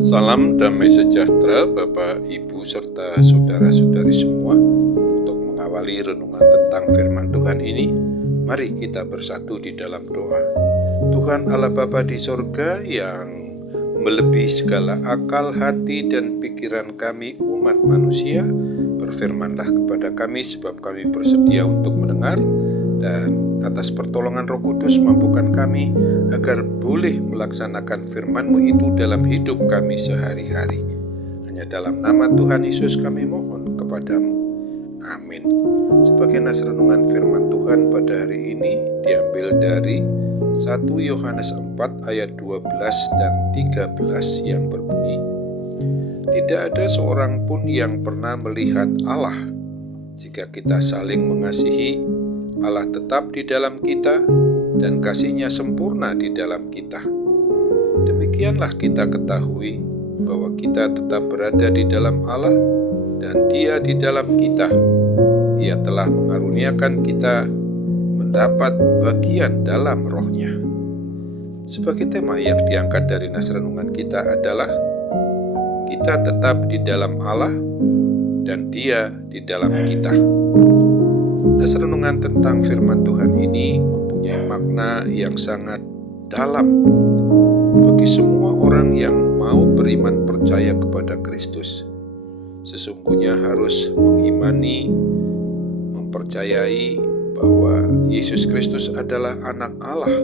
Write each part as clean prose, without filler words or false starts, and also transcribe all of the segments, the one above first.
Salam damai sejahtera Bapak, Ibu, serta saudara-saudari semua. Untuk mengawali renungan tentang firman Tuhan ini, mari kita bersatu di dalam doa. Tuhan Allah Bapa di sorga yang melebihi segala akal, hati, dan pikiran kami umat manusia, berfirmanlah kepada kami sebab kami bersedia untuk mendengar, dan atas pertolongan Roh Kudus mampukan kami agar boleh melaksanakan firman-Mu itu dalam hidup kami sehari-hari. Hanya dalam nama Tuhan Yesus kami mohon kepadamu. Amin. Sebagai nas renungan firman Tuhan pada hari ini diambil dari 1 Yohanes 4 ayat 12 dan 13 yang berbunyi, "Tidak ada seorang pun yang pernah melihat Allah. Jika kita saling mengasihi, Allah tetap di dalam kita dan kasih-Nya sempurna di dalam kita. Demikianlah kita ketahui bahwa kita tetap berada di dalam Allah dan Dia di dalam kita. Ia telah mengaruniakan kita mendapat bagian dalam Roh-Nya." Sebagai tema yang diangkat dari nas renungan kita adalah kita tetap di dalam Allah dan Dia di dalam kita. Nas renungan tentang firman Tuhan ini mempunyai makna yang sangat dalam bagi semua orang yang mau beriman percaya kepada Kristus. Sesungguhnya harus mengimani, mempercayai bahwa Yesus Kristus adalah anak Allah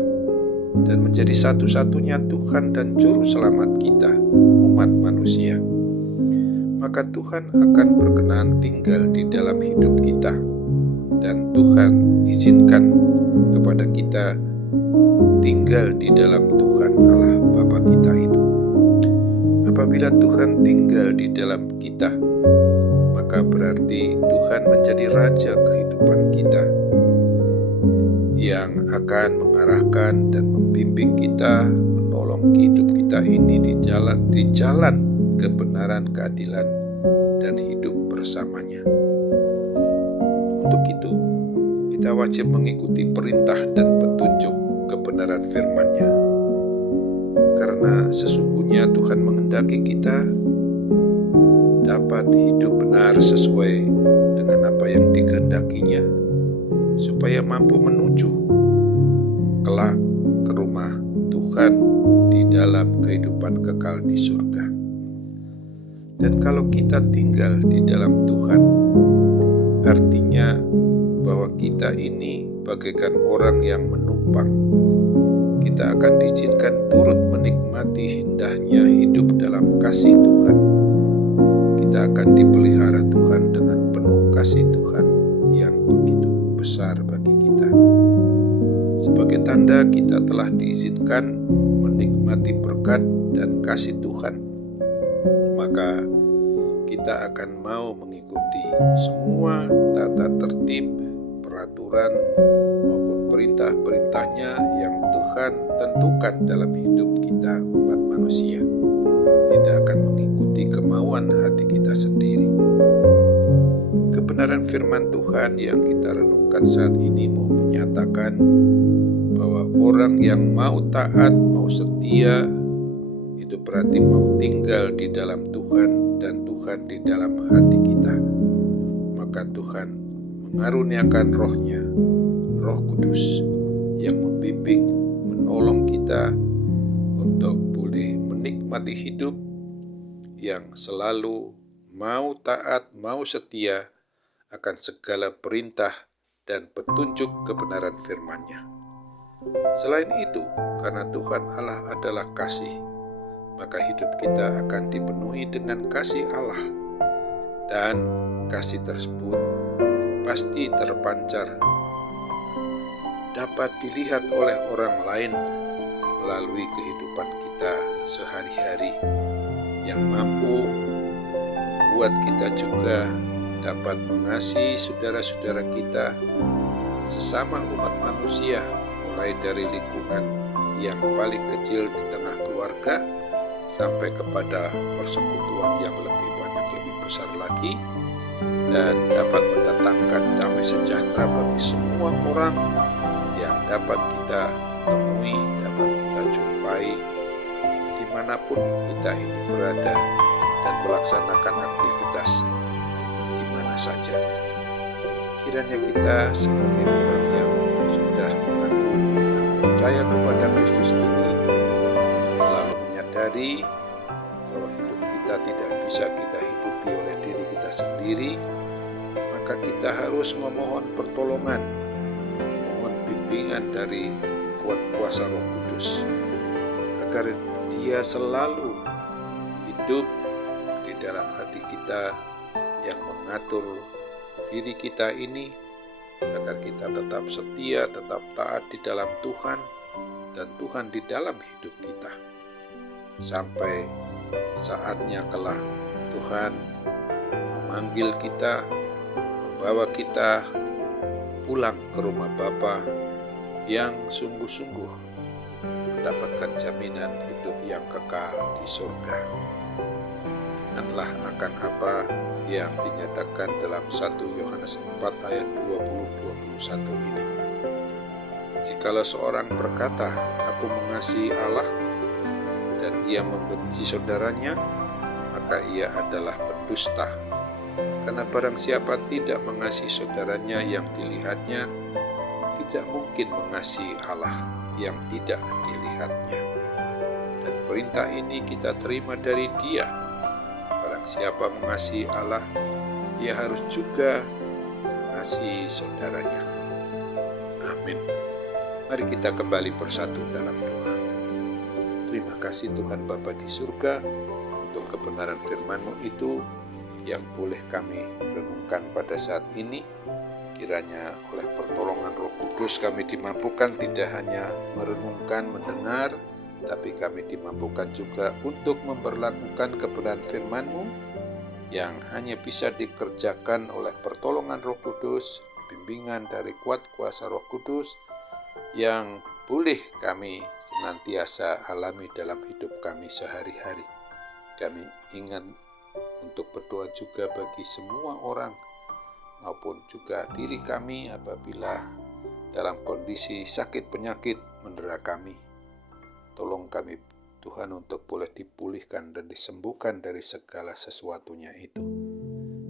dan menjadi satu-satunya Tuhan dan Juru Selamat kita, umat manusia. Maka Tuhan akan berkenan tinggal di dalam hidup kita, dan Tuhan izinkan kepada kita tinggal di dalam Tuhan Allah Bapa kita itu. Apabila Tuhan tinggal di dalam kita, maka berarti Tuhan menjadi raja kehidupan kita, yang akan mengarahkan dan membimbing kita, menolong hidup kita ini di jalan kebenaran, keadilan, dan hidup bersamanya. Untuk itu, kita wajib mengikuti perintah dan petunjuk kebenaran firman-Nya. Karena sesungguhnya Tuhan menghendaki kita dapat hidup benar sesuai dengan apa yang dikehendaki-Nya, supaya mampu menuju kelak ke rumah Tuhan di dalam kehidupan kekal di surga. Dan kalau kita tinggal di dalam Tuhan, artinya bahwa kita ini bagaikan orang yang menumpang. Kita akan diizinkan turut menikmati indahnya hidup dalam kasih Tuhan. Kita akan dipelihara Tuhan dengan penuh kasih Tuhan yang begitu besar bagi kita. Sebagai tanda kita telah diizinkan menikmati berkat dan kasih Tuhan, maka kita akan mau mengikuti semua tata tertib, peraturan, maupun perintah-perintahnya yang Tuhan tentukan dalam hidup kita umat manusia. Tidak akan mengikuti kemauan hati kita sendiri. Kebenaran firman Tuhan yang kita renungkan saat ini mau menyatakan bahwa orang yang mau taat, mau setia, itu berarti mau tinggal di dalam Tuhan dan Tuhan di dalam hati kita. Maka Tuhan mengaruniakan Roh-Nya, Roh Kudus, yang membimbing, menolong kita untuk boleh menikmati hidup yang selalu mau taat, mau setia akan segala perintah dan petunjuk kebenaran firman-Nya. Selain itu, karena Tuhan Allah adalah kasih, maka hidup kita akan dipenuhi dengan kasih Allah, dan kasih tersebut pasti terpancar, dapat dilihat oleh orang lain melalui kehidupan kita sehari-hari, yang mampu membuat kita juga dapat mengasihi saudara-saudara kita, sesama umat manusia, mulai dari lingkungan yang paling kecil di tengah keluarga sampai kepada persekutuan yang lebih banyak, lebih besar lagi, dan dapat mendatangkan damai sejahtera bagi semua orang yang dapat kita temui, dapat kita jumpai, di dimanapun kita ini berada dan melaksanakan aktivitas di mana saja. Kiranya kita sebagai orang yang sudah mengaku dan percaya kepada Kristus ini selalu menyadari bahwa hidup kita tidak bisa kita hidupi oleh diri kita sendiri, maka kita harus memohon pertolongan, memohon bimbingan dari kuat kuasa Roh Kudus, agar Dia selalu hidup di dalam hati kita yang mengatur diri kita ini, agar kita tetap setia, tetap taat di dalam Tuhan, dan Tuhan di dalam hidup kita. Sampai saatnya kelak Tuhan memanggil kita, membawa kita pulang ke rumah Bapa yang sungguh-sungguh mendapatkan jaminan hidup yang kekal di surga. Ingatlah akan apa yang dinyatakan dalam 1 Yohanes 4 ayat 20-21 ini. Jikalau seorang berkata, "Aku mengasihi Allah," dan ia membenci saudaranya, maka ia adalah pendusta. Karena barang siapa tidak mengasihi saudaranya yang dilihatnya, tidak mungkin mengasihi Allah yang tidak dilihatnya. Dan perintah ini kita terima dari Dia. Barang siapa mengasihi Allah, ia harus juga mengasihi saudaranya. Amin. Mari kita kembali bersatu dalam doa. Terima kasih Tuhan Bapa di surga untuk kebenaran firman-Mu itu yang boleh kami renungkan pada saat ini. Kiranya oleh pertolongan Roh Kudus kami dimampukan tidak hanya merenungkan, mendengar, tapi kami dimampukan juga untuk memperlakukan kebenaran firman-Mu yang hanya bisa dikerjakan oleh pertolongan Roh Kudus, bimbingan dari kuat kuasa Roh Kudus yang boleh kami senantiasa alami dalam hidup kami sehari-hari. Kami ingat untuk berdoa juga bagi semua orang maupun juga diri kami apabila dalam kondisi sakit penyakit mendera kami. Tolong kami Tuhan untuk boleh dipulihkan dan disembuhkan dari segala sesuatunya itu.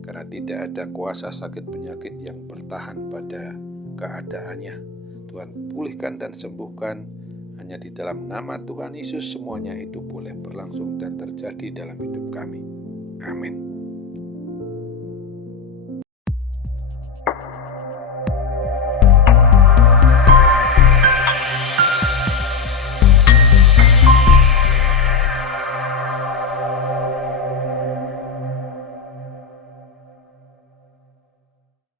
Karena tidak ada kuasa sakit penyakit yang bertahan pada keadaannya. Tuhan pulihkan dan sembuhkan, hanya di dalam nama Tuhan Yesus semuanya itu boleh berlangsung dan terjadi dalam hidup kami. Amin.